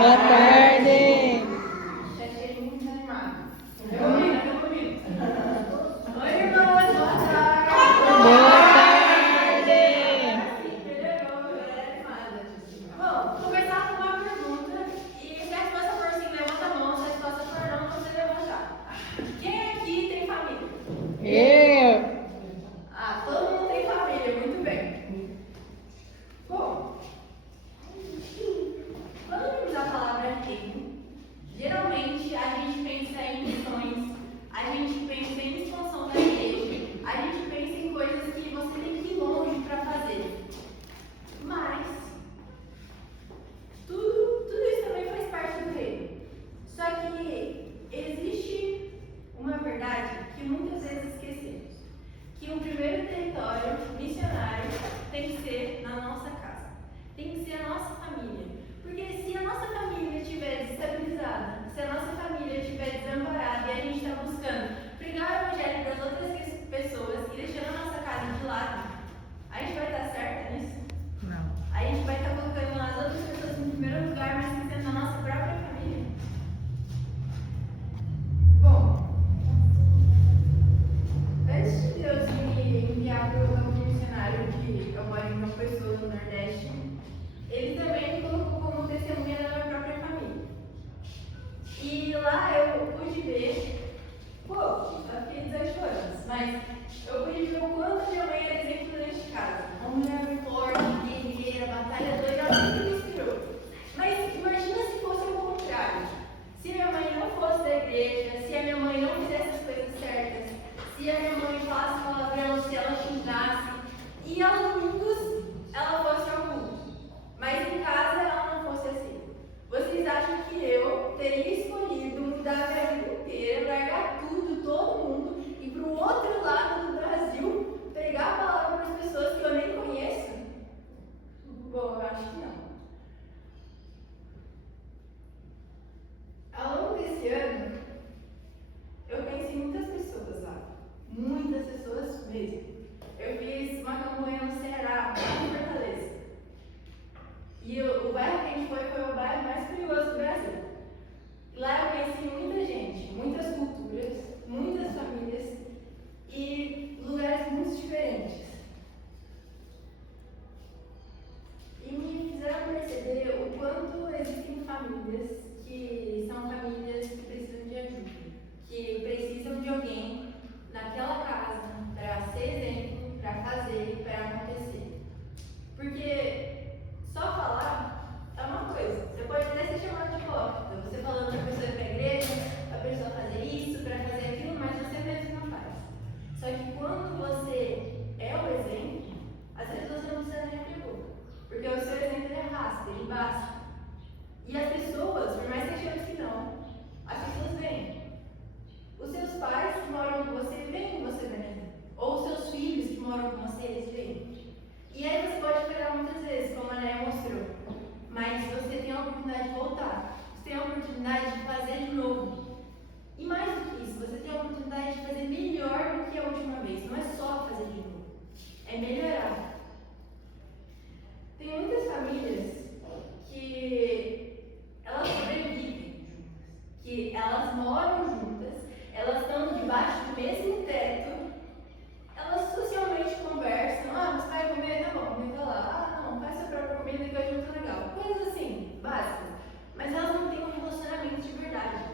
Boa tarde. Achei muito animado. Oi, irmãs, boa tarde. Boa tarde. Melhorou, eu era animada. Bom, vou começar com uma pergunta. E se a resposta for sim, levanta a mão. Se a resposta for não, você levantar. Quem aqui tem família? Eu. Ah, todo mundo tem família, muito bem. Bom, quando vemos a palavra reino, geralmente a gente pensa em missões, a gente pensa em expansão da igreja, a gente pensa em coisas que você tem que ir longe para fazer. Mas tudo isso também faz parte do reino. Só que existe uma verdade que muitas vezes esquecemos, que o primeiro território missionário tem que ser na nossa casa, tem que ser a nossa família. Porque se a nossa família estiver desestabilizada, se a nossa família estiver desamparada e a gente está buscando pregar o evangelho das outras pessoas e deixando a nossa casa de lado, a gente vai estar certa nisso? Não. A gente vai estar colocando as outras pessoas em primeiro lugar, mas esquecendo a nossa própria família? Bom, antes de Deus me enviar para o campo missionário, que eu moro em uma pessoa no Nordeste, Ele também me colocou como testemunha da minha própria família. E lá eu pude ver, só fiquei 18 anos, mas eu pude ver o quanto minha mãe era exemplo dentro de casa. Uma mulher forte, guerreira, batalhadora, ela sempre me inspirou. Mas imagina se fosse o contrário. Se minha mãe não fosse da igreja, se a minha mãe não fizesse as coisas certas, se a minha mãe falasse palavrão, se ela xingasse, e aos domingos ela fosse ao culto, mas em casa ela não fosse assim. Vocês acham que eu teria escolhido mudar a minha vida inteira, largar tudo, todo mundo, e para o outro lado do Brasil, pregar a palavra para as pessoas que eu nem conheço? Bom, eu acho que não. Ao longo desse ano, eu conheci muitas pessoas lá. Muitas pessoas mesmo. Eu fiz uma campanha no Ceará, lá em Fortaleza. E o bairro que a gente foi o bairro mais perigoso do Brasil. Lá eu conheci muita gente, muitas culturas, muitas famílias e lugares muito diferentes. E me fizeram perceber o quanto existem famílias que são famílias que precisam de ajuda, que precisam de alguém naquela casa para ser exemplo, para fazer, para acontecer. Porque só falar é uma coisa. Você pode até ser chamado de hipócrita. Você falando para a pessoa ir para a igreja, para a pessoa fazer isso, para fazer aquilo, mas você mesmo não faz. Só que quando você é o exemplo, às vezes você não precisa nem abrir a boca. Porque o seu exemplo ele arrasta, ele basta. E as pessoas, por mais que achemos que não, as pessoas vêm. Os seus pais que moram com você, veem você dentro. Ou os seus filhos que moram com você, eles veem. E aí você pode pegar muitas vezes, como a Néia mostrou, mas você tem a oportunidade de voltar, você tem a oportunidade de fazer de novo. E mais do que isso, você tem a oportunidade de fazer melhor do que a última vez. Não é só fazer de novo, é melhorar. Tem muitas famílias que elas sobrevivem juntas, que elas moram juntas, elas estão debaixo do mesmo teto. Elas socialmente conversam, você vai comer? Tá bom, fica lá. Não, faz sua própria comida que hoje não tá legal. Coisas assim, básicas. Mas elas não têm um relacionamento de verdade.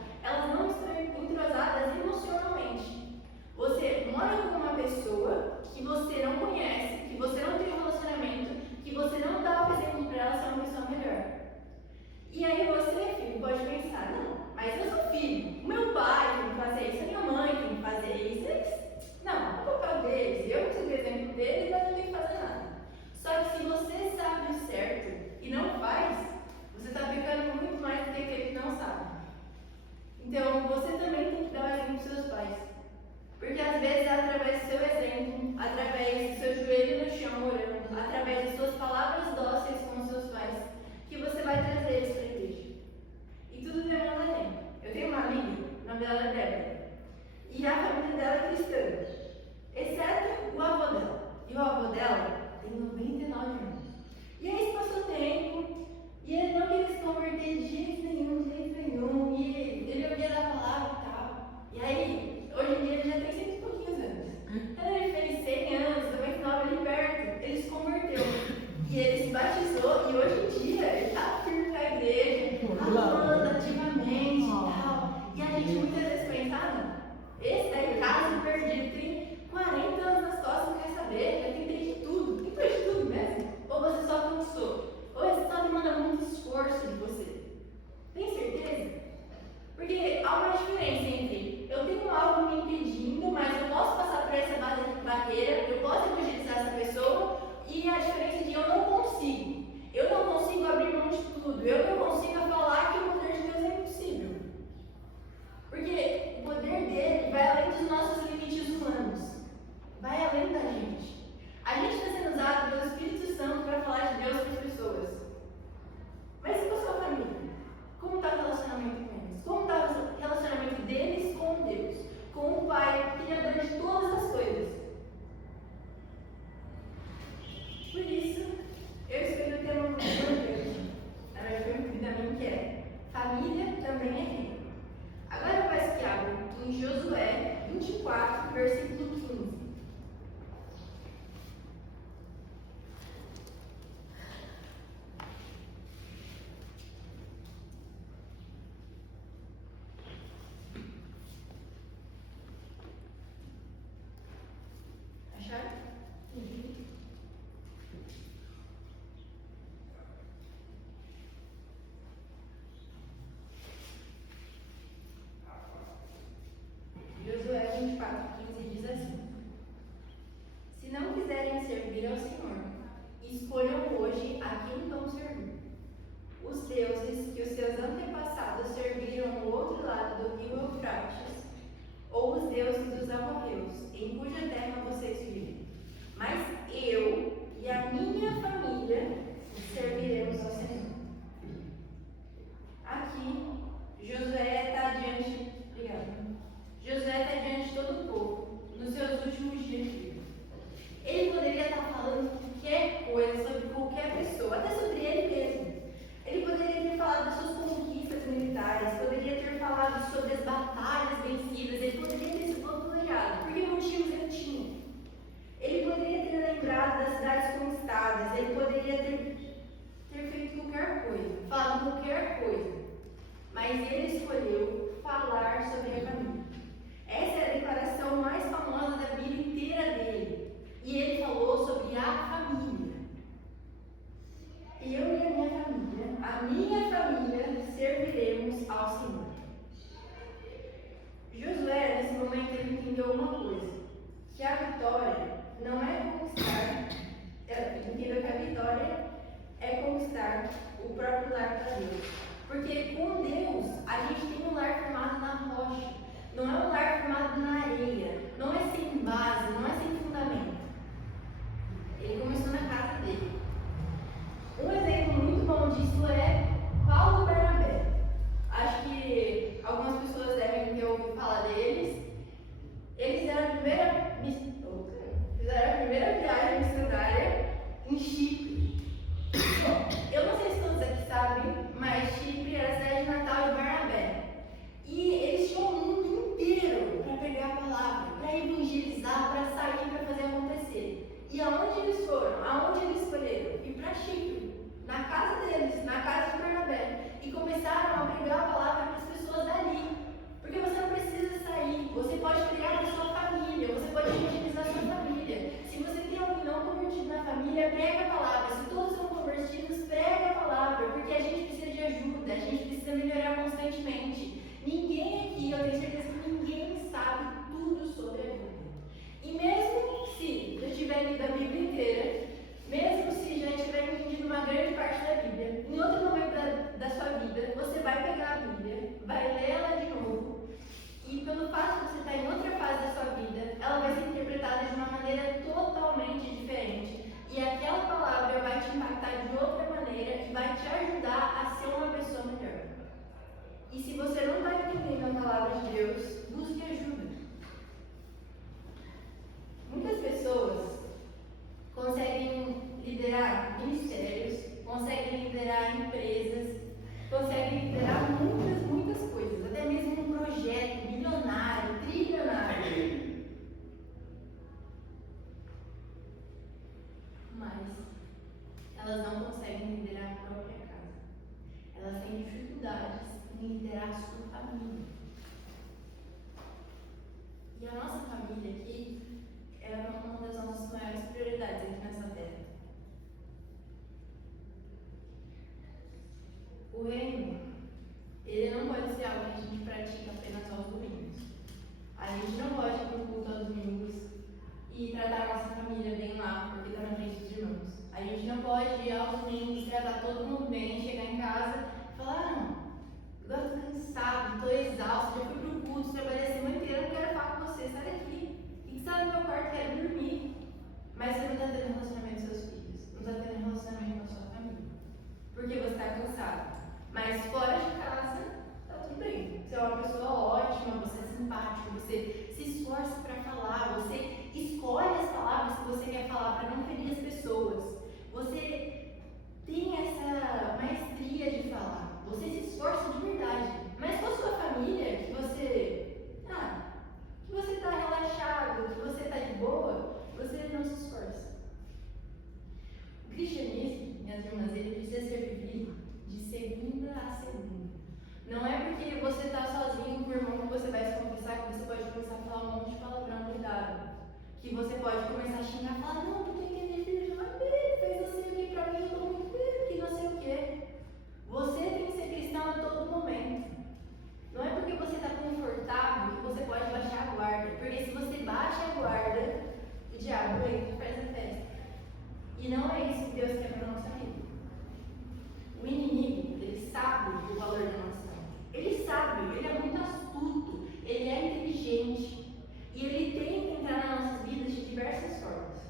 mas ele escolheu falar sobre a família. Essa é a declaração mais famosa da Bíblia inteira dele. E ele falou sobre a família. Eu e a minha família, serviremos ao Senhor. Josué, nesse momento, ele entendeu uma coisa: que a vitória não é conquistar, ele entendeu que a vitória é conquistar o próprio lar para Deus. Porque com Deus, a gente tem um lar firmado na rocha, não é um lar firmado na areia, não é sem base, não é sem fundamento. Ele começou na casa dele. Um exemplo muito bom disso é Paulo e Barnabé. Acho que algumas pessoas devem ter ouvido falar deles. Eles fizeram a primeira viagem missionária em Chipre. Eu não sei se todos aqui sabem, mas Chipre era a cidade de Natal e Barnabé. E eles tinham o mundo inteiro para pregar a palavra, para evangelizar, para sair, para fazer acontecer. E aonde eles foram? Aonde eles escolheram? Ir para Chipre, na casa deles, na casa de Barnabé. E começaram a pregar a palavra para as pessoas dali. Porque você não precisa sair, você pode pregar na sua família, você pode evangelizar a sua família. Se você tem alguém não convertido na família, prega a palavra. Se todos são convertidos, prega a palavra, porque a gente precisa de ajuda, a gente precisa melhorar constantemente. Ninguém aqui, eu tenho certeza que ninguém sabe tudo sobre a Bíblia. E mesmo se já tiver lido a Bíblia inteira, mesmo se já tiver entendido uma grande parte da Bíblia, em outro momento da sua vida, você vai pegar a Bíblia, vai ler ela de novo, e pelo fato de você estar em outra fase da sua vida, ela vai ser interpretada de uma maneira totalmente diferente. E aquela palavra vai te impactar de outra maneira e vai te ajudar a ser uma pessoa melhor. E se você não está entendendo a palavra de Deus, busque ajuda. Muitas pessoas conseguem liderar ministérios, conseguem liderar empresas, conseguem liderar muitas coisas, até mesmo um projeto milionário, trilionário. Mas elas não conseguem liderar a própria casa. Elas têm dificuldades em liderar a sua família. E a nossa família aqui é uma das nossas maiores prioridades aqui nessa terra. O reino, ele não pode ser algo que a gente pratica apenas aos domingos. A gente não pode ir para o culto aos domingos e tratar a nossa família bem lá, porque está na frente dos irmãos. A gente não pode ir aos domingos, tratar todo mundo bem, chegar em casa e falar: não, agora estou cansado, estou exausto, já fui para o culto, trabalhei a semana inteira, não quero falar com você, sai daqui. E sai do meu quarto, quero dormir. Mas você não está tendo relacionamento com seus filhos, não está tendo relacionamento com a sua família, porque você está cansado. Mas fora de casa, tá tudo bem. Você é uma pessoa ótima, você é simpático, você se esforça para falar, você escolhe as palavras que você quer falar para não ferir as pessoas. Você tem essa maestria de falar, você se esforça de verdade. Mas com a sua família, que você está relaxado, que você está de boa, você não se esforça. O cristianismo, minhas irmãs, ele precisa ser vivido de segunda a segunda. Não é porque você está sozinho com o irmão que você vai se confessar, que você pode começar a falar um monte de palavrão, cuidado. Que você pode começar a xingar e falar: não, porque aquele filho fez você vir para mim, eu estou muito bem, que não sei o quê. Você tem que ser cristão a todo momento. Não é porque você está confortável que você pode baixar a guarda. Porque se você baixa a guarda, o diabo entra e faz a festa. E não é isso que Deus quer para a nossa vida. O inimigo, ele sabe o valor da nossa vida. Ele sabe, ele é muito astuto, ele é inteligente. E ele tenta entrar nas nossas vidas de diversas formas.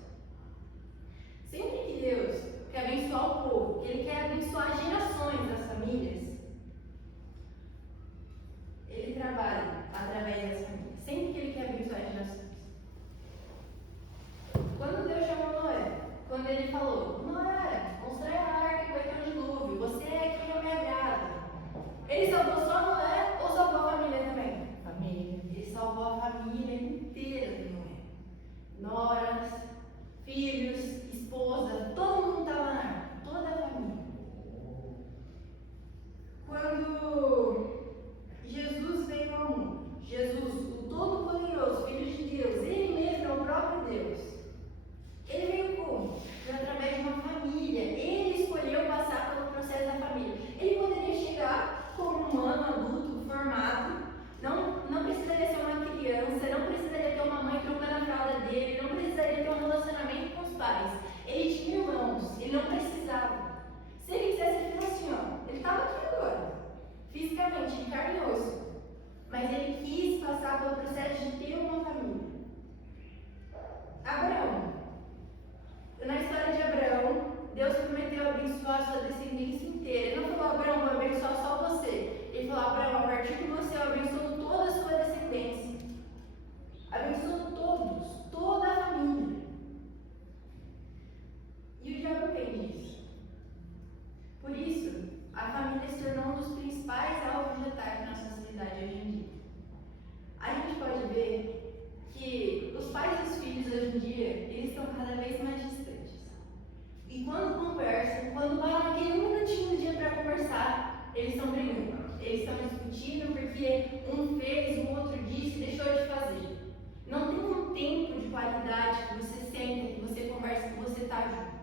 porque um fez, o outro disse, deixou de fazer. Não tem um tempo de qualidade que você senta, que você conversa, que você está junto.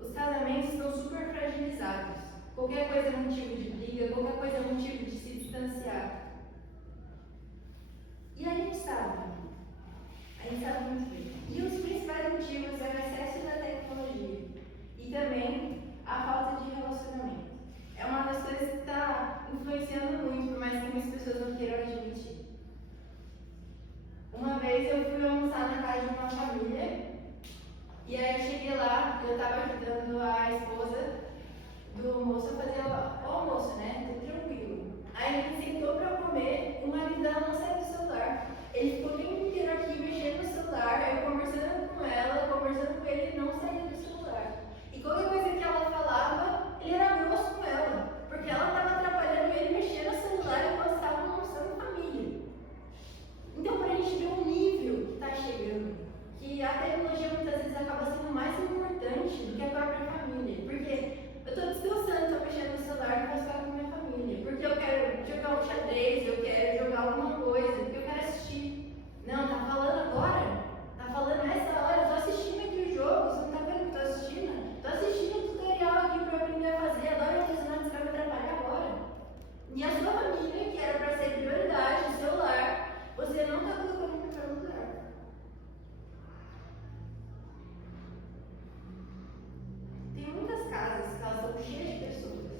Os casamentos estão super fragilizados. Qualquer coisa é motivo de briga, qualquer coisa é motivo de se distanciar. E a gente sabe muito bem. E os principais motivos é o excesso da tecnologia e também a falta de relacionamento. É uma das coisas que está influenciando muito, por mais que muitas pessoas não queiram admitir. Uma vez eu fui almoçar na casa de uma família e aí eu cheguei lá, eu estava ajudando a esposa do moço a fazer o almoço, né? Tudo tranquilo. Aí ele sentou para comer, o marido dela não saiu do celular. Ele ficou o tempo inteiro aqui mexendo no celular, eu conversando com ela, conversando com ele, ele não saía do celular. E qualquer coisa que ela falava, ele era grosso com ela, porque ela estava atrapalhando ele mexendo no celular enquanto estava almoçando em família. Então, para a gente ver o nível que está chegando, que a tecnologia muitas vezes acaba sendo mais importante do que a própria família, porque eu estou descansando, estou mexendo no celular para ficar com a minha família, porque eu quero jogar um xadrez, eu quero jogar alguma coisa, porque eu quero assistir. Não, tá falando agora? Tá falando nessa hora? Eu tô assistindo aqui o jogo, você não tá vendo o que eu tô assistindo? Tô assistindo o tutorial aqui para eu aprender a fazer, agora eu tô ensinando, você vai me atrapalhar agora. E a sua família, que era para ser prioridade, o celular, você não tá colocando em primeiro lugar. Tem muitas casas que elas estão cheias de pessoas.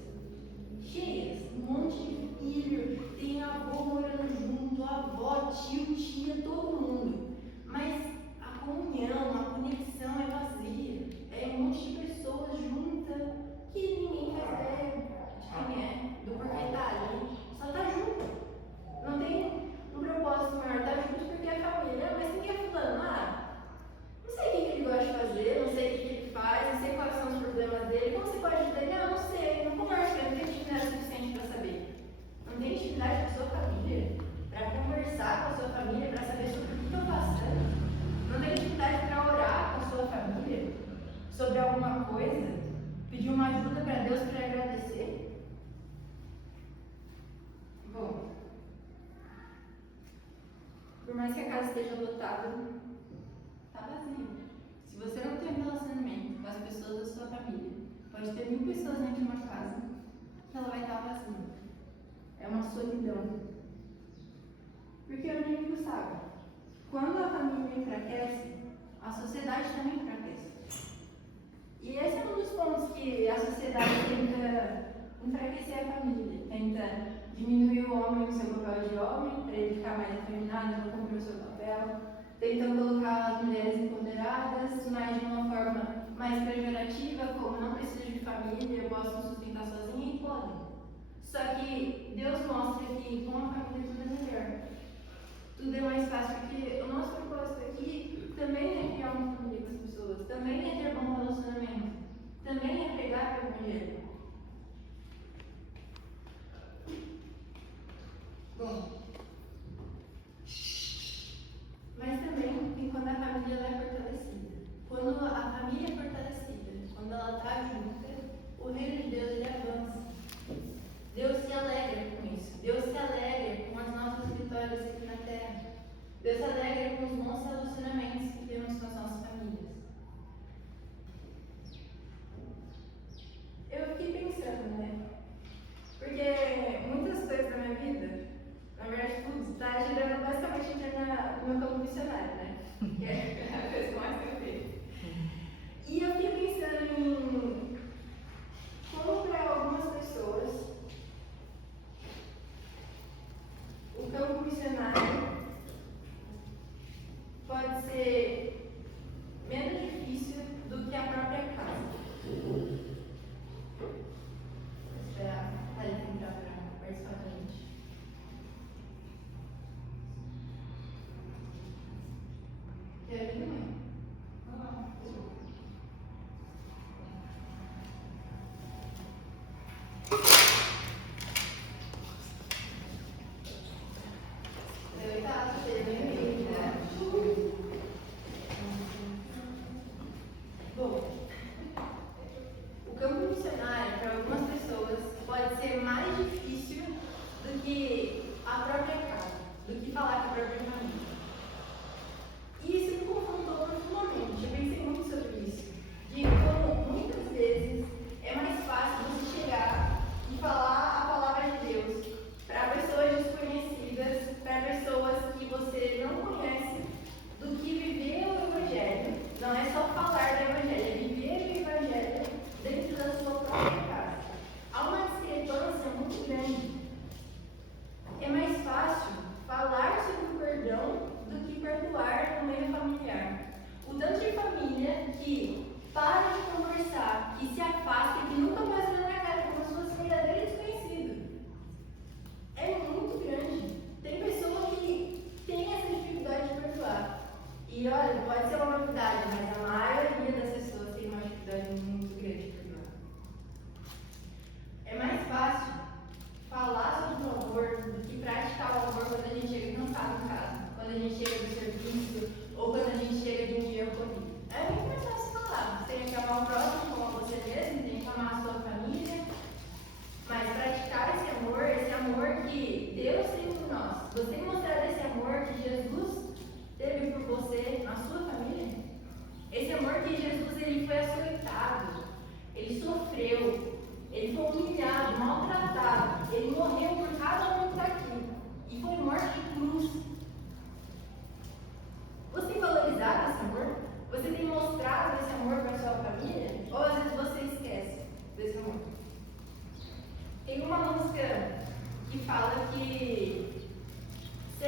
Cheias, um monte de filho, tem avô morando junto, avó, tio, tia, todo mundo. Mas a comunhão, a conexão é vazia. É um monte de pessoas juntas que ninguém faz ideia de quem é, do porquê tá ali. Só tá junto. Não tem um propósito maior, tá junto porque é família. Mas quem é fulano? Não sei o que ele gosta de fazer, não sei o que ele faz, não sei quais são os problemas dele. Como você pode ajudar ele? Não sei, não converso, eu não tenho intimidade suficiente para saber. Não tem intimidade com a sua família, para conversar com a sua família, para saber sobre o que estão passando. Não tem intimidade para orar com a sua família sobre alguma coisa, pedir uma ajuda para Deus para agradecer. Bom, por mais que a casa esteja lotada, está vazio. Se você não tem um relacionamento com as pessoas da sua família, pode ter 1000 pessoas dentro de uma casa que ela vai estar vazia. É uma solidão. Porque o inimigo sabe, quando a família enfraquece, a sociedade também enfraquece. E esse é um dos pontos que a sociedade tenta enfraquecer a família, tenta diminuir o homem no seu papel de homem, para ele ficar mais afeminado, não cumprir o seu papel. Tentam colocar as mulheres empoderadas, mas de uma forma mais pejorativa, como não preciso de família, eu posso me sustentar sozinha, e podem. Só que Deus mostra que com a família tudo é melhor. Tudo é mais fácil, porque o nosso propósito aqui também é criar uma família com as pessoas, também é ter bom relacionamento, também é pregar para o Evangelho. Bom, mas também tem quando a família é fortalecida. Quando a família é fortalecida, quando ela está junta, o reino de Deus ele avança. Deus se alegra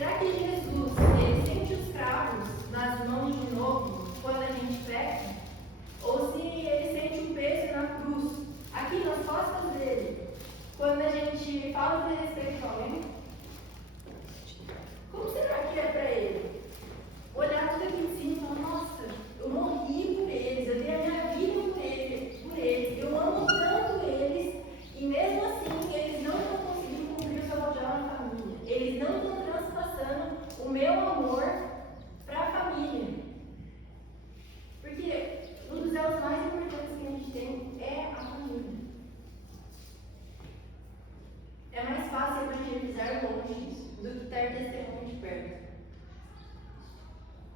Será que Jesus, ele sente os cravos nas mãos de novo quando a gente peca? Ou se ele sente um peso na cruz, aqui nas costas dele, quando a gente fala de respeito a alguém? Como será que é para ele? Olhar tudo aqui em cima e falar, nossa, eu morri por eles, eu dei a minha vida por eles, eu amo tanto eles, e mesmo assim eles não estão conseguindo cumprir o seu papel na família. Eles não estão transpassando o meu amor para a família. Porque um dos elos mais importantes que a gente tem é a família. É mais fácil evangelizar longe do que ter testemunho de perto.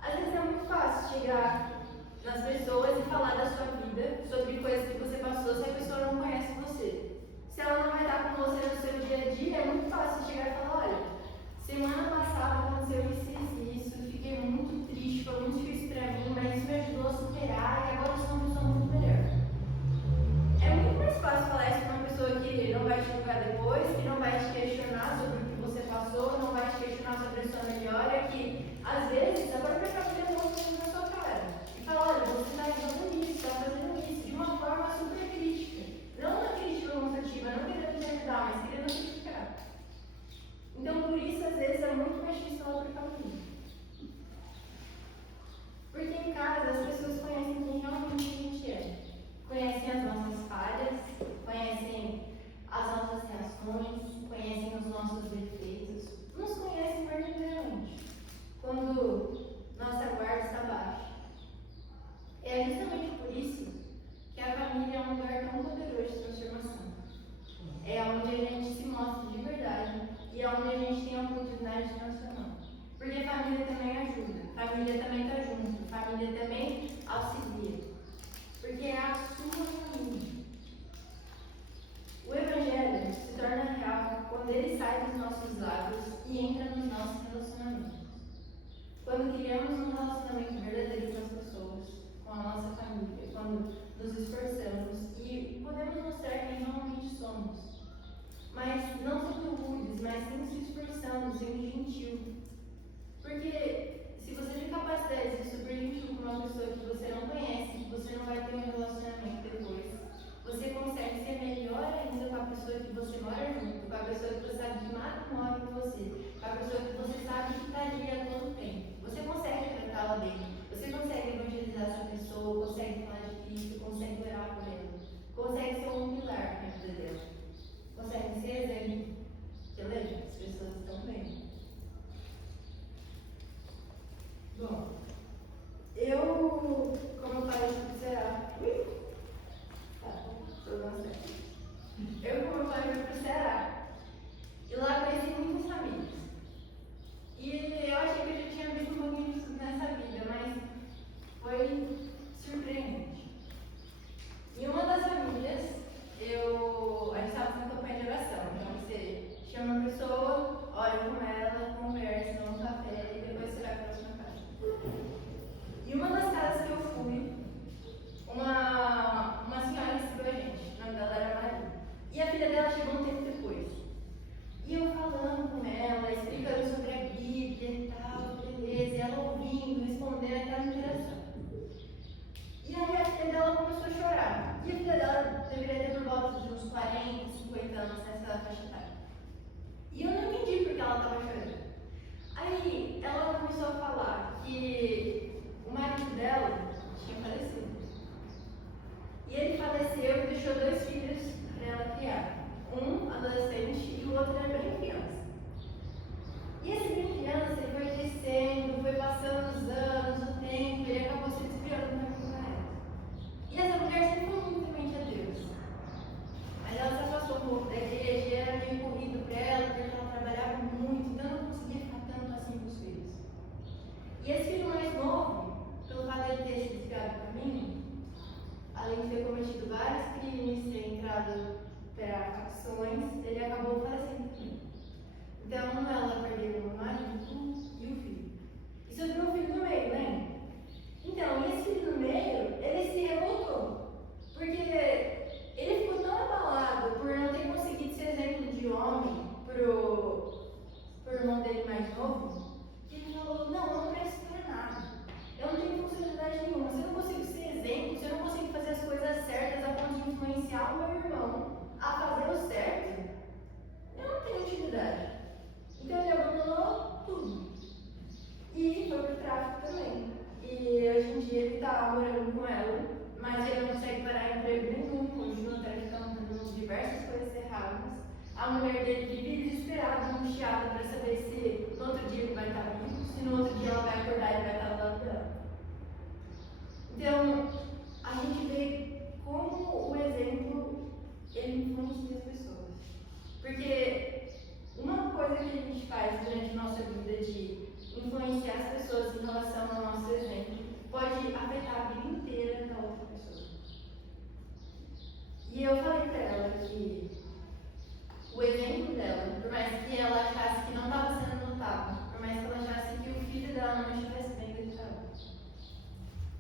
Às vezes é muito fácil chegar nas pessoas e falar da sua vida, sobre coisas que você passou, se a pessoa não conhece você. Se ela não vai estar com você no seu dia a dia, é muito fácil chegar e falar, olha, semana passada aconteceu isso, fiquei muito triste, foi muito difícil para mim, mas isso me ajudou a superar e agora eu sou uma pessoa muito melhor. É muito mais fácil falar isso para uma pessoa que não vai te julgar depois, que não vai te questionar sobre o que você passou, não vai te questionar sobre a sua melhora, que às vezes a própria família mostra isso na sua cara e fala, olha, você está fazendo isso, está fazendo isso, de uma forma super crítica. Não uma crítica construtiva, não querendo te ajudar, mas querendo criticar. Então, por isso, às vezes, é muito mais difícil falar para a família. Porque em casa, as pessoas conhecem quem realmente a gente é. Conhecem as nossas falhas, conhecem as nossas reações, conhecem os nossos defeitos. Nos conhecem verdadeiramente. Quando nossa guarda está baixa. É justamente por isso que a família é um lugar tão poderoso de transformação. É onde a gente se mostra de verdade e é onde a gente tem a oportunidade de transformar. Porque a família também ajuda, a família também está junto, a família também auxilia. Porque é a sua família. O Evangelho se torna real quando ele sai dos nossos lábios e entra nos nossos relacionamentos. Quando criamos um relacionamento verdadeiro com as pessoas, com a nossa família, quando nos esforçamos e podemos mostrar quem realmente somos. Mas não sendo rudes, mas sim se esforçando, sendo gentil. Porque se você tem capacidade de ser super gentil com uma pessoa que você não conhece, que você não vai ter um relacionamento depois, você consegue ser melhor ainda com a pessoa que você mora junto, com a pessoa que você sabe que nada mora com você, com a pessoa que você sabe que está ali há todo tempo. Você consegue tratá-la bem, você consegue evangelizar essa pessoa, consegue falar de Cristo, consegue orar por ela, consegue ser um pilar na vida dela, consegue ser exemplo. Beleza? As pessoas estão bem. Bom, como eu falei sobre o Ceará, como eu falei sobre o Ceará, e lá conheci muitas famílias. E eu achei que eu já tinha visto um pouquinho disso nessa vida, mas foi surpreendente. Em uma das famílias, a gente estava fazendo campanha de oração, então você chama a pessoa, olha com ela, conversa, toma um café e depois você vai para a próxima casa. E uma das casas que eu fui, uma senhora recebeu a gente, o nome dela era Maria. E a filha dela chegou um tempo depois. E eu falando com ela, explicando sobre a Bíblia e tal, beleza, e ela ouvindo, respondendo aquela interação. E aí a filha dela começou a chorar. E a filha dela deveria ter por volta de uns 40, 50 anos nessa faixa etária. E eu não entendi por que ela estava chorando. Aí ela começou a falar que o marido dela tinha falecido. E ele faleceu e deixou 2 filhos para ela criar. Um adolescente e o outro era bem criança. E esse bem criança ele foi crescendo, foi passando os anos, o tempo, e ele acabou se desviando da mulher. E essa mulher sempre foi muito temente a Deus. Mas ela se afastou um pouco da igreja, e era meio corrido para ela, porque ela trabalhava muito, então não conseguia ficar tanto assim com os filhos. E esse filho mais novo, pelo fato de ele ter se desviado do caminho, além de ter cometido vários crimes, ter entrado para facções, ele acabou falecendo também. Então ela perdeu o marido e o filho. E sobrou um filho no meio, né? Então, esse filho no meio, ele se revoltou. Porque ele ficou tão abalado por não ter conseguido ser exemplo de homem pro irmão dele mais novo, a mulher dele vive desesperada, angustiada para saber se no outro dia ele vai estar vivo, se no outro dia ela vai acordar e ele vai estar do lado dela. Então, a gente vê como o exemplo ele influencia as pessoas. Porque uma coisa que a gente faz durante a nossa vida de influenciar as pessoas em relação ao nosso exemplo pode afetar a vida inteira da outra pessoa. E eu falei para ela que o exemplo dela, por mais que ela achasse que não estava sendo notável, por mais que ela achasse que o filho dela não estivesse bem dentro dela,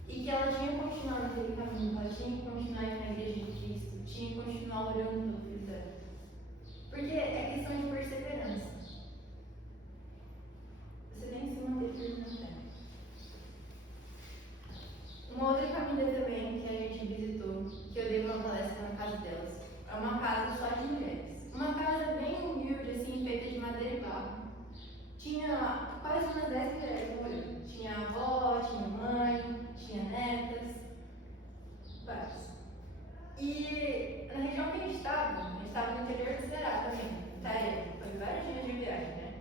e que ela tinha que continuar naquele caminho, ela tinha que continuar indo na igreja de Cristo, tinha que continuar orando pelo filho dela. Porque é questão de perseverança. Você tem que se manter firme na fé. Uma outra família também que a gente visitou, que eu dei uma palestra na casa delas, é uma casa só de mulheres. Uma casa bem humilde, assim, feita de madeira e barro. Tinha quase umas 10 mulheres morando. Tinha avó, tinha mãe, tinha netas, várias. E na região que a gente estava no interior do Ceará também. Foi vários dias de viagem, né?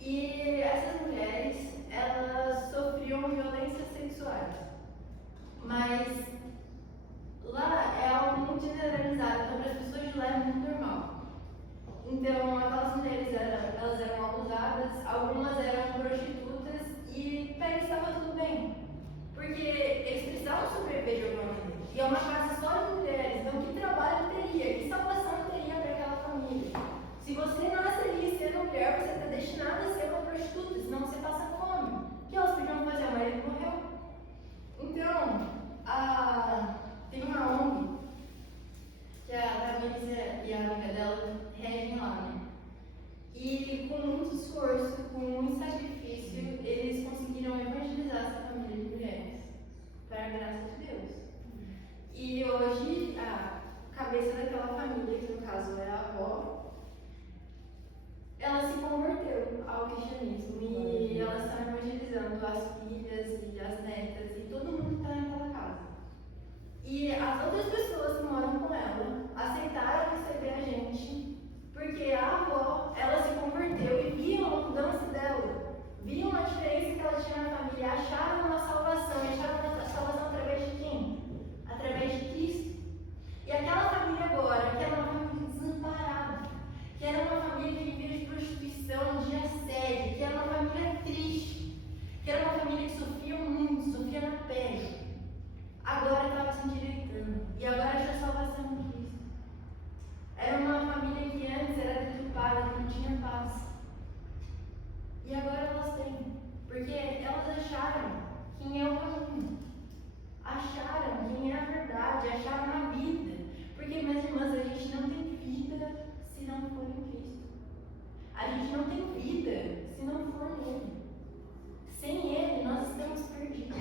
E essas mulheres, elas sofriam violências sexuais. Mas lá é algo muito generalizado, então para as pessoas de lá é muito normal. Então, aquelas mulheres elas eram abusadas, algumas eram prostitutas e para eles estava tudo bem. Porque eles precisavam sobreviver de alguma maneira. E é uma casa só de mulheres, então que trabalho teria? Que salvação teria para aquela família? Se você nasce ali sendo mulher, você está destinada a ser uma prostituta, senão você passa fome. O que elas podiam fazer? A marido morreu. Então, tem uma ONG que a Damaris e a amiga dela regem lá, né? E com muito esforço, com muito sacrifício, eles conseguiram evangelizar essa família de mulheres, para a graça de Deus. E hoje, a cabeça daquela família, que no caso é a avó, ela se converteu ao cristianismo e elas estão evangelizando as filhas e as netas e todo mundo que está naquela casa. E as outras pessoas que moram com ela aceitaram receber a gente, porque a avó, ela se converteu e viam a mudança dela, viam a diferença que ela tinha na família, acharam uma salvação, e acharam a salvação através de quem? Através de Cristo. E aquela família agora, que era uma família desamparada, que era uma família que vivia de prostituição, de assédio, que era uma família triste, que era uma família que sofria muito, sofria na pele, agora estava se endireitando e agora achou salvação em Cristo. Era uma família que antes era deturpada, que não tinha paz. E agora elas têm, porque elas acharam quem é o caminho, acharam quem é a verdade, acharam a vida. Porque, minhas irmãs, a gente não tem vida se não for em Cristo. A gente não tem vida se não for nele. Sem ele, nós estamos perdidos.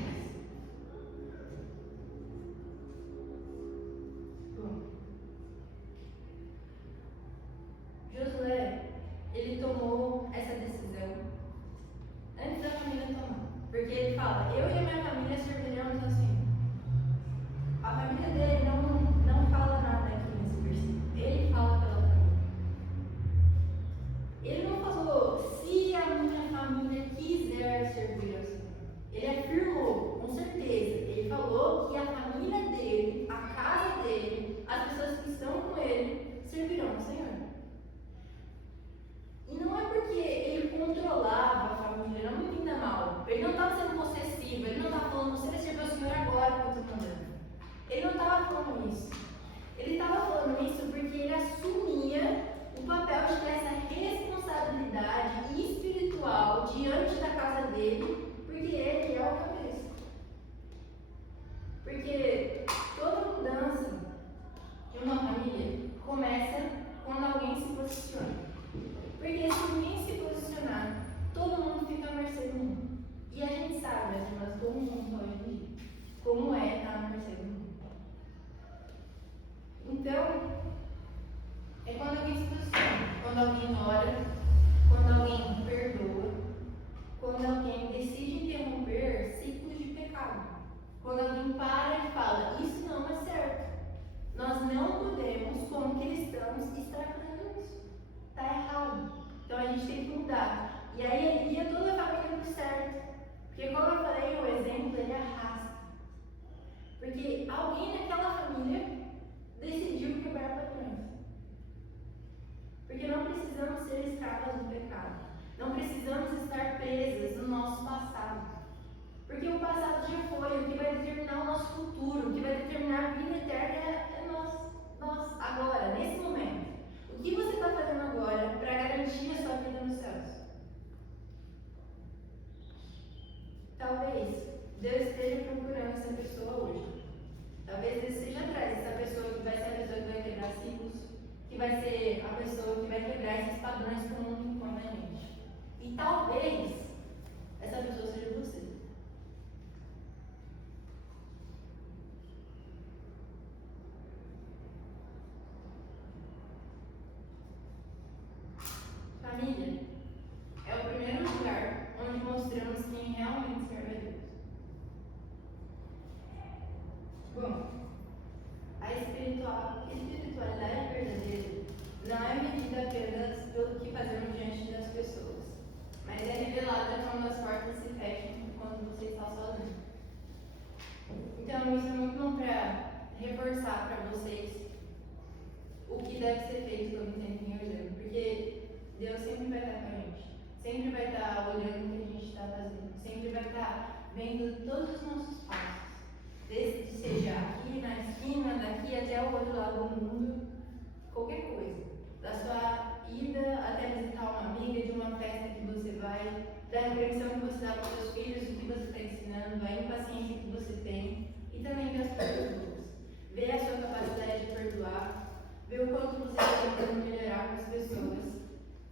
Josué, ele tomou essa decisão antes da família tomar. Porque ele fala, eu e a minha família serviremos assim. A família dele não fala nada aqui nesse versículo. Ele fala pela família. Ele não falou, se a minha família quiser servir ao Senhor. Ele afirmou, com certeza. Ele falou que a família dele, a casa dele, as pessoas que estão com ele, servirão ao Senhor. E não é porque ele controlava a família, não me entenda mal. Ele não estava sendo possessivo, ele não estava falando, você vai servir ao Senhor agora que eu estou mandando. Ele não estava falando isso. Ele estava falando isso porque ele assumia o papel de ter essa responsabilidade espiritual diante da casa dele, porque ele é o cabeça. Porque toda mudança em uma família começa quando alguém se posiciona. Porque se ninguém se posicionar, todo mundo fica à mercê do mundo. E a gente sabe, as irmãs, como o mundo está hoje em dia. Como é estar à mercê do mundo. Então, é quando alguém se posiciona, quando alguém ora, quando alguém perdoa, quando alguém decide interromper ciclos de pecado. Quando alguém para e fala, isso não é certo. Nós não podemos, como cristãos, estar fazendo isso. Está errado. Então a gente tem que mudar. E aí ele guia toda a família para o certo. Porque como eu falei, o exemplo ele arrasta. Porque alguém naquela família decidiu quebrar padrões. Porque não precisamos ser escravas do pecado. Não precisamos estar presas no nosso passado. Porque o passado já foi, o que vai determinar o nosso futuro, o que vai determinar a vida eterna é nós, agora, nesse momento. O que você está fazendo agora para garantir a sua vida nos céus? Talvez Deus esteja procurando essa pessoa hoje. Talvez Deus esteja atrás dessa pessoa que vai ser a pessoa que vai quebrar ciclos, que vai ser a pessoa que vai quebrar esses padrões que o mundo impõe na gente. E talvez essa pessoa seja você. Família é o primeiro lugar onde mostramos quem realmente serve a Deus. Bom, a espiritualidade verdadeira não é medida apenas pelo que fazemos diante das pessoas, mas é revelada quando as portas se fecham quando você está sozinho. Então, isso é muito bom para reforçar para vocês o que deve ser feito quando tem ninguém olhando, porque Deus sempre vai estar com a gente, sempre vai estar olhando o que a gente está fazendo, sempre vai estar vendo todos os nossos passos, desde seja aqui na esquina, daqui até o outro lado do mundo, qualquer coisa, da sua ida até visitar uma amiga, de uma festa que você vai, da repreensão que você dá para os seus filhos, o que você está ensinando, a impaciência que você tem e também ver as pessoas, ver a sua capacidade de perdoar, ver o quanto você está tentando melhorar com as pessoas.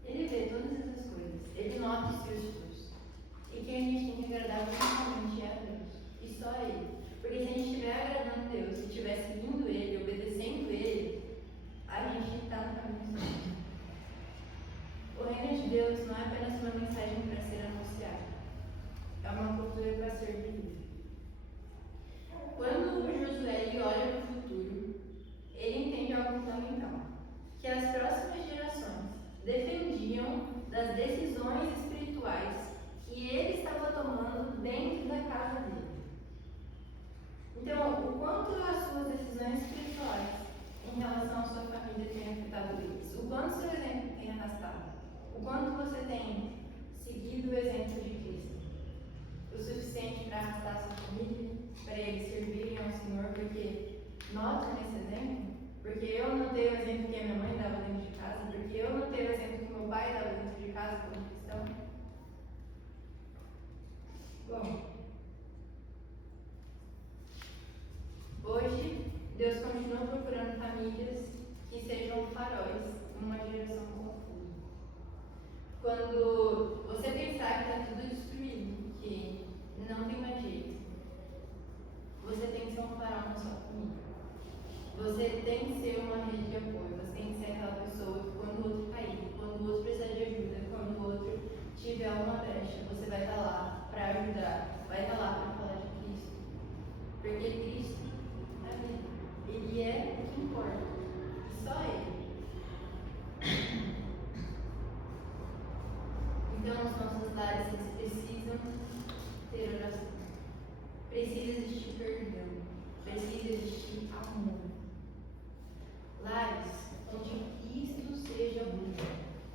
Ele vê todas essas coisas, ele nota os seus frutos. E quem a gente tem que agradar principalmente é a Deus, e só a Ele. Porque se a gente estiver agradando a Deus, se estiver seguindo Ele, obedecendo Ele, a gente está no caminho certo. O reino de Deus não é apenas uma mensagem para ser anunciada, é uma cultura para ser vivida. Quando o Josué olha para o futuro, ele entende algo fundamental, que as próximas gerações dependiam das decisões espirituais que ele estava tomando dentro da casa dele. Então, o quanto as suas decisões espirituais em relação à sua família têm afetado eles, o quanto seu exemplo tem arrastado, o quanto você tem seguido o exemplo de Cristo, o suficiente para arrastar a sua família, para eles servirem ao Senhor, porque nota nesse exemplo, porque eu não tenho o exemplo que a minha mãe dava dentro de casa, porque eu não tenho o exemplo que meu pai dava dentro de casa como cristão. Bom, hoje Deus continua procurando famílias que sejam faróis numa direção confusa. Quando você pensar que está tudo destruído, que não tem mais jeito, você tem que ser um farol na sua família. Você tem que ser uma rede de apoio, você tem que ser aquela pessoa que quando o outro cair, quando o outro precisar de ajuda, quando o outro tiver uma brecha, você vai estar lá para ajudar, vai estar lá para falar de Cristo. Porque Cristo é vida. Ele é o que importa. E só Ele. Então os nossos lares precisam ter oração. Precisa existir perdão. Precisa existir amor. Lares onde Cristo seja o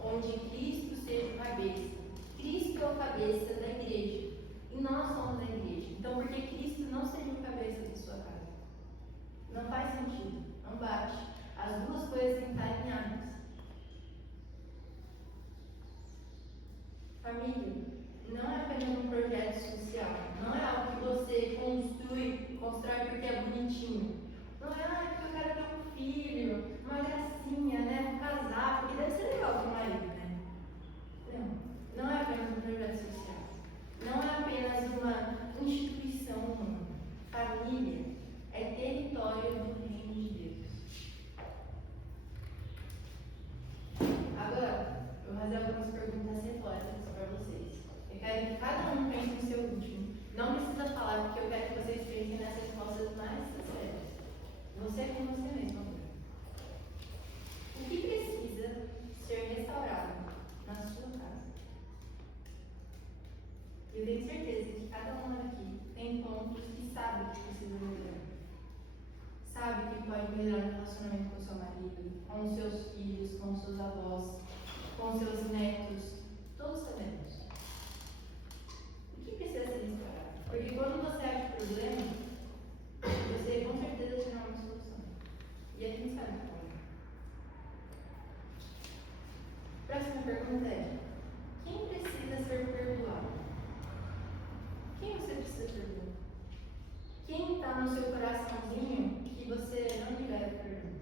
onde Cristo seja o cabeça. Cristo é o cabeça da igreja e nós somos a igreja. Então, por que Cristo não seria o cabeça da sua casa? Não faz sentido, não bate. As duas coisas têm que estar alinhadas. Família não é apenas um projeto social, não é algo que você constrói porque é bonitinho. Não é porque eu quero ter um filho, uma gracinha, né? Vou casar, porque deve ser legal ter um marido, né? Não é apenas um projeto social. Não é apenas uma instituição humana. Família é território do reino de Deus. Agora, eu vou fazer algumas perguntas retóricas para vocês. Eu quero que cada um pense no seu último. Não precisa falar, porque eu quero que vocês pensem nas respostas mais sinceras. Você com você mesmo agora. O que precisa ser restaurado com seus netos. Todos sabemos. O que precisa ser restaurado? Porque quando você acha o problema, você com certeza terá uma solução. E a gente sabe como. Próxima pergunta é: quem precisa ser perdoado? Quem você precisa perdoar? Quem está no seu coraçãozinho que você não libera perdão?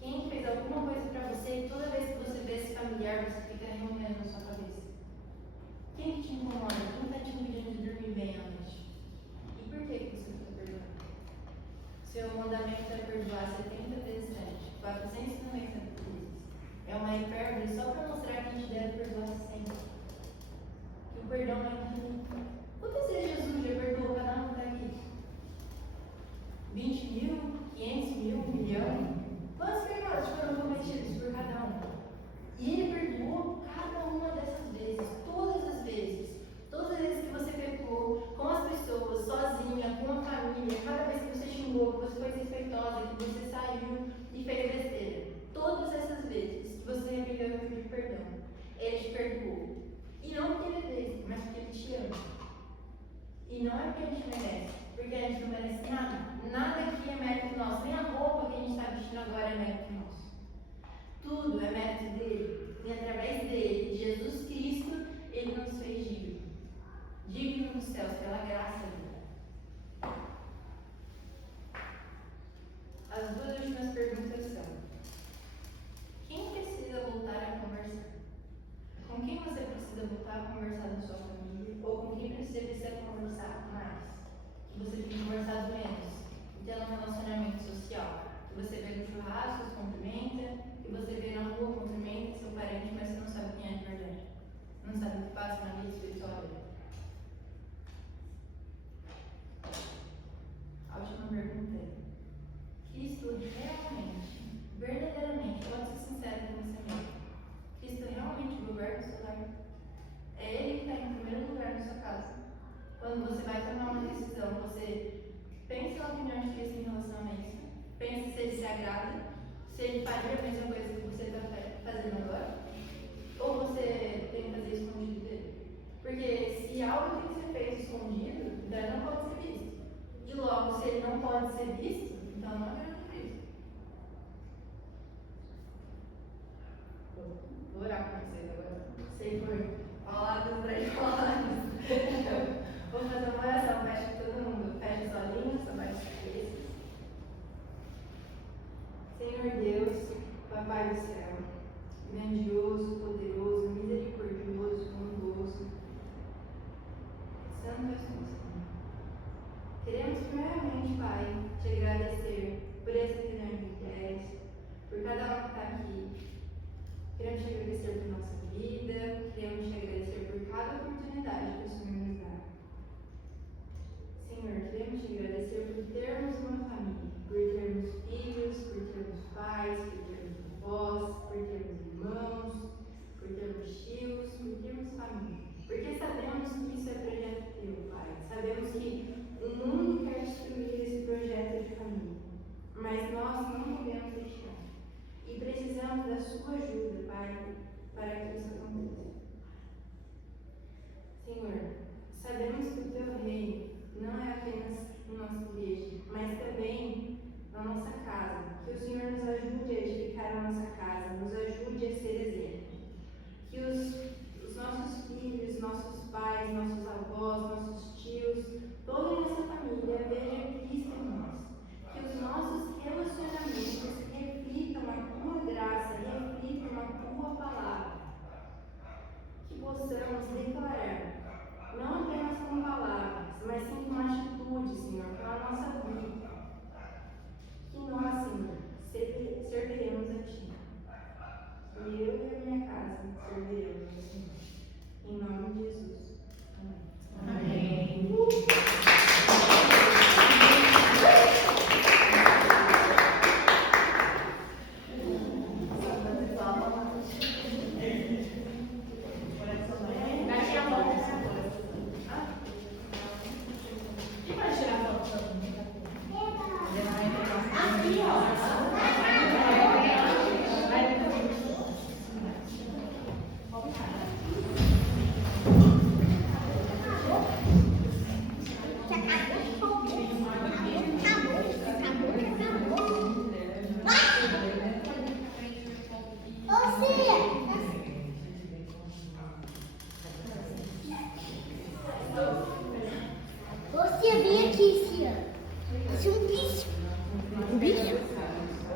Quem fez alguma coisa para você e toda vez que você vê esse familiar, você fica remoendo na sua cabeça? Quem te incomoda? Quem está te impedindo de dormir bem à noite? E por que você não está perdoando? Seu mandamento é perdoar 70 vezes 7, 490 vezes. É uma hipérbole só para mostrar que a gente deve perdoar sempre. Que o perdão é infinito. Quantas vezes Jesus já perdoou cada um que está aqui? 20 mil? 500 mil? 1 milhão? Quantos pecados foram cometidos por cada um? E Ele perdoou cada uma dessas vezes, todas as vezes. Todas as vezes que você pecou com as pessoas, sozinha, com a família, cada vez que você xingou, que você foi desrespeitosa, que você saiu e fez besteira. Todas essas vezes que você arrependeu e pediu perdão, Ele te perdoou. E não porque Ele é besta, mas porque Ele te ama. E não é porque a gente merece, porque a gente não merece nada. Nada aqui é mérito nosso, nem a roupa que a gente está vestindo agora é mérito nosso. Tudo é mérito dele. E através dele, de Jesus Cristo, ele nos fez digno. Digno dos céus, pela graça dele. As duas últimas perguntas são: quem precisa voltar a conversar? Com quem você precisa voltar a conversar na sua família? Ou com quem você precisa conversar mais? Que você tem conversado menos? E ter um relacionamento social. Que você vê no churrasco, se cumprimenta. Que você vê na rua, cumprimenta seu parente, mas você não sabe quem é de verdade. Não sabe o que passa na vida espiritual dele. A última pergunta é: Cristo realmente, verdadeiramente, pode ser sincero com você mesmo, Cristo realmente governa o seu lar? É Ele que está em primeiro lugar na sua casa. Quando você vai tomar uma decisão, você pensa na opinião de Cristo em relação a isso. Pensa se Ele se agrada, se Ele faria a mesma coisa que você está fazendo agora, ou você tem que fazer escondido dele. Porque se algo tem que ser feito escondido, então não pode ser visto. E logo, se ele não pode ser visto, então não é grande Cristo. Vou orar com vocês agora. Senhor, palavras para as palavras. Vou fazer uma oração, fecha todo mundo. Fecha sua língua, sua baixa a cabeça. Senhor Deus, Papai do céu, grandioso, poderoso, misericordioso, bondoso, Santo és tu, Senhor. Queremos primeiramente, Pai, te agradecer por essa reunião de mulheres, por cada um que está aqui. Queremos te agradecer por nossa vida, queremos te agradecer por cada oportunidade que o Senhor nos dá. Senhor, queremos te agradecer por termos uma família, por termos filhos, por termos pais, por termos avós, por termos irmãos, por termos tios, por termos família. Porque sabemos que isso é projeto teu, Pai. Sabemos que o mundo quer destruir esse projeto de família, mas nós não podemos deixar. E precisamos da sua ajuda, Pai, para que isso aconteça. Senhor, sabemos que o teu reino não é apenas na nossa igreja, mas também na nossa casa. Que o Senhor nos ajude a edificar a nossa casa, nos ajude a ser exemplo. Que os nossos filhos, nossos pais, nossos avós, nossos tios, toda a nossa família veja Cristo em nós. Que os nossos relacionamentos reflitam a tua graça, reflitam a tua palavra. Que possamos declarar, não apenas com palavras, mas sim com atitude, Senhor, para a nossa vida. Que nós, Senhor, serviremos a Ti. E eu e a minha casa serviremos.